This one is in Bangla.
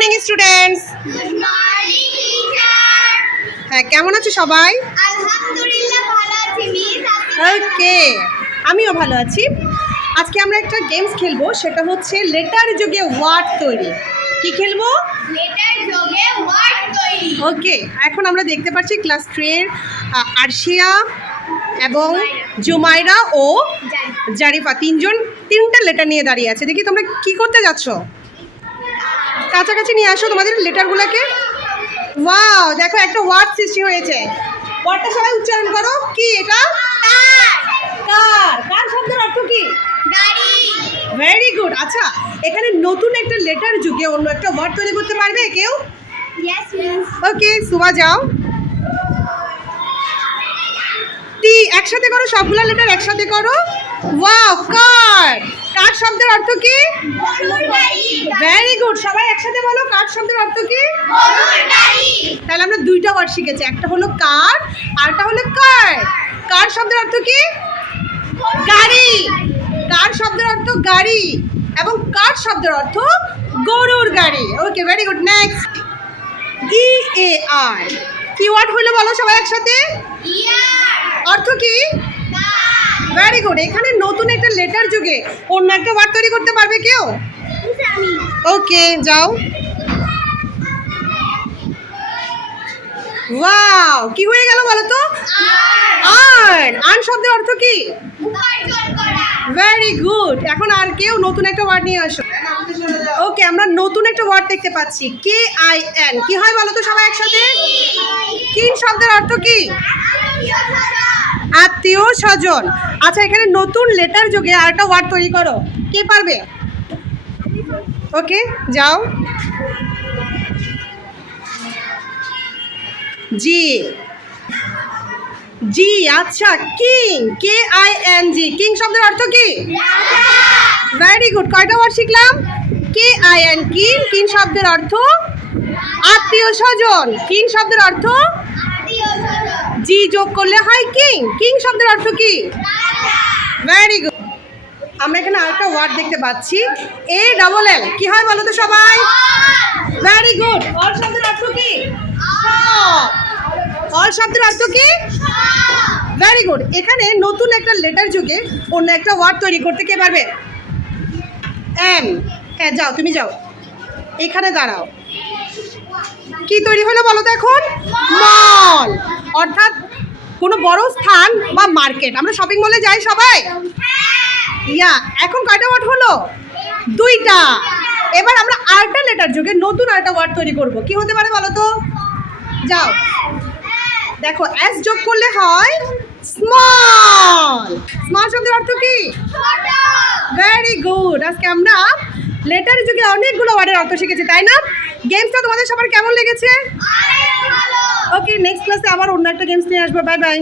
Morning students. Good morning teacher. হ্যাঁ, কেমন আছো সবাই? আলহামদুলিল্লাহ ভালো আছি মিস। ওকে, আমিও ভালো আছি। আজকে আমরা একটা গেমস খেলবো, সেটা হচ্ছে লেটার যুগে ওয়ার্ড তৈরি। কি খেলবো? লেটার যোগে ওয়ার্ড তৈরি। ওকে, এখন আমরা দেখতে পাচ্ছি ক্লাস 3 এর আরশিয়া এবং জুমাইরা ও জারিফা তিনটা লেটার নিয়ে দাঁড়িয়ে আছে। দেখি তোমরা কি করতে যাচ্ছ? কাছাকাছি নিয়ে আসো তোমাদের লেটারগুলোকে। ওয়াও, দেখো একটা ওয়ার্ড সৃষ্টি হয়েছে। ওয়ার্ডটা সবাই উচ্চারণ করো। কি এটা? কার। কার শব্দের অর্থ কি? গাড়ি। Very good. আচ্ছা, এখানে নতুন একটা লেটার যুগে অন্য একটা ওয়ার্ড তৈরি করতে পারবে কেউ? Yes miss. ওকে, সুবা যাও। টি একসাথে করো, সবগুলা লেটার একসাথে করো। ওয়াও, কার। কার শব্দের অর্থ কি? গরুর গাড়ি। ভেরি গুড, সবাই একসাথে বলো কার শব্দের অর্থ কি? গরুর গাড়ি। তাহলে আমরা দুইটা ওয়ার্ড শিখেছি, একটা হলো কার আরটা হলো কার। কার শব্দের অর্থ কি? গাড়ি। কার শব্দের অর্থ গাড়ি এবং কার শব্দের অর্থ গরুর গাড়ি। Okay, very good. Next, E A R কি ওয়ার্ড হইলো বলো সবাই একসাথে? ইয়ার। অর্থ কি? কার। Very good. এখানে নতুন একটা লেটার যুগে অন্য একটা ওয়ার্ড তৈরি করতে পারবে কেউ? আমি। ওকে, যাও। ওয়াও, কি হয়ে গেল বলো তো? আর্ন। আর্ন শব্দের অর্থ কি? উপার্জন করা। Very good. এখন আর কেউ নতুন একটা ওয়ার্ড নিয়ে আসো। ওকে, আমরা নতুন একটা ওয়ার্ড দেখতে পাচ্ছি, কে আই এন। কি হয় বলো তো সবাই একসাথে? কিন শব্দের অর্থ কি? আত্মীয় স্বজন। আচ্ছা, এখানে নতুন লেটার যুগে আরেকটা ওয়ার্ড তৈরি করো। কে পারবে? ওকে, যাও। জি। জি, আচ্ছা, king. K I N G. King শব্দের অর্থ কি? Very good. কয়টা ওয়ার্ড শিখলাম? কে আই এন কিং। কিং শব্দের অর্থ আত্মীয় স্বজন। কিং শব্দের অর্থ জি যোগ করলে হয় কিং। কিং শব্দের অর্থ কি? Very good. আমরা এখানে আরেকটা ওয়ার্ড দেখতে পাচ্ছি, এ ডাবল এল। কি হয় বলো তো সবাই? Very good. অল শব্দের অর্থ কি? অল শব্দের অর্থ কি? Very good. এখানে নতুন একটা লেটার যুগে অন্য একটা ওয়ার্ড তৈরি করতে কে পারবে? এম। হ্যাঁ, যাও, তুমি যাও, এখানে দাঁড়াও। কি তৈরি হলো বলো তো এখন? মল, অর্থাৎ কোনো বড় স্থান বা মার্কেট। আমরা শপিং মলে যাই সবাই। ইয়া, এখন কয়টা ওয়ার্ড হলো? দুইটা। এবার আমরা আরেকটা লেটার যুগে নতুন আরেকটা ওয়ার্ড তৈরি করব। কি হতে পারে বলো তো? যাও, দেখো, এস যোগ করলে হয় স্মল। স্মল শব্দের অর্থ কি? Very good. আজকে আমরা লেটার যুগে অনেকগুলো ওয়ার্ডের অর্থ শিখেছি, তাই না? গেমসটা তোমাদের সবার কেমন লেগেছে? ওকে, নেক্সট ক্লাসে আবার অন্য একটা গেমস নিয়ে আসবো। Bye bye.